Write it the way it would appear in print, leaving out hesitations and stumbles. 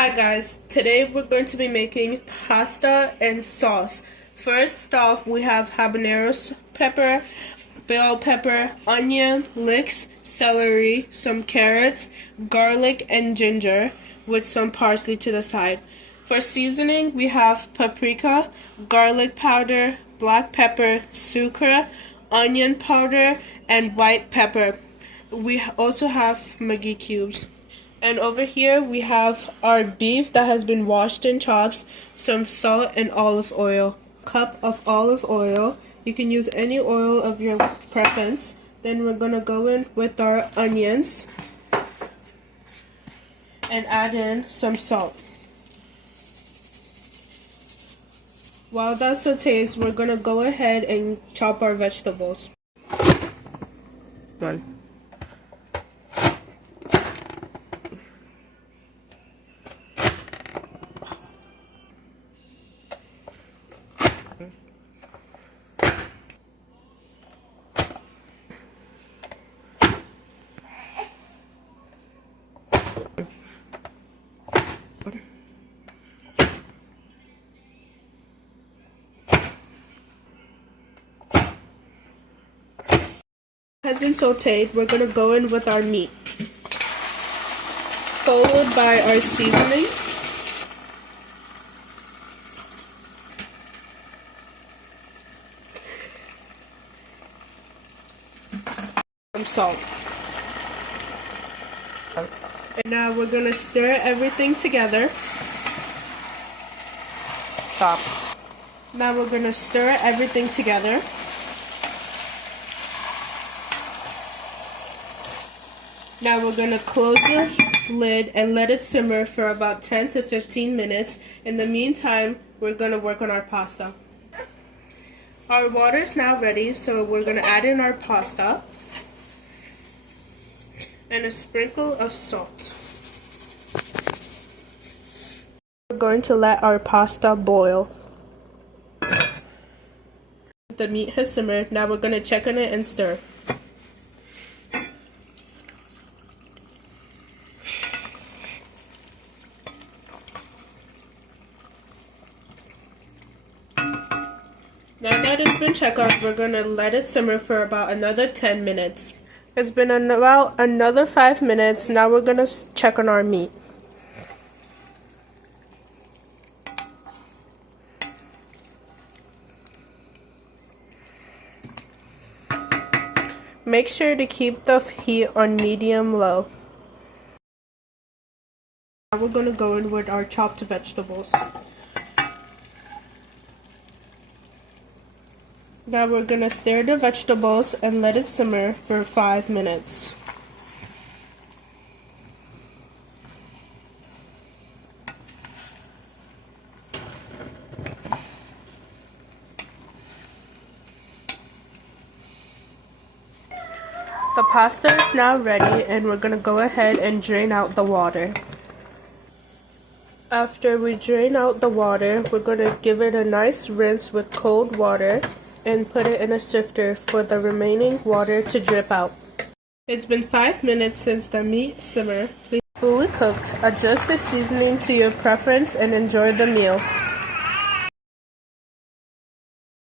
Hi guys, today we're going to be making pasta and sauce. First off, we have habanero pepper, bell pepper, onion, leeks, celery, some carrots, garlic, and ginger with some parsley to the side. For seasoning, we have paprika, garlic powder, black pepper, sucre, onion powder, and white pepper. We also have Maggi cubes. And over here we have our beef that has been washed and chopped, some salt and olive oil. A cup of olive oil. You can use any oil of your preference. Then we're going to go in with our onions and add in some salt. While that sautés, we're going to go ahead and chop our vegetables. Done. Has been sauteed, we're going to go in with our meat, followed by our seasoning, some salt. And now we're going to stir everything together. Stop. Now we're going to stir everything together. Now we're going to close the lid and let it simmer for about 10 to 15 minutes. In the meantime, we're going to work on our pasta. Our water is now ready, so we're going to add in our pasta and a sprinkle of salt. We're going to let our pasta boil. The meat has simmered. Now we're going to check on it and stir. Now that it's been checked out, we're going to let it simmer for about another 10 minutes. It's been about another 5 minutes. Now we're going to check on our meat. Make sure to keep the heat on medium-low. Now we're going to go in with our chopped vegetables. Now we're going to stir the vegetables and let it simmer for 5 minutes. The pasta is now ready and we're going to go ahead and drain out the water. After we drain out the water, we're going to give it a nice rinse with cold water and put it in a sifter for the remaining water to drip out. It's been 5 minutes since the meat simmered. Please fully cooked. Adjust the seasoning to your preference and enjoy the meal.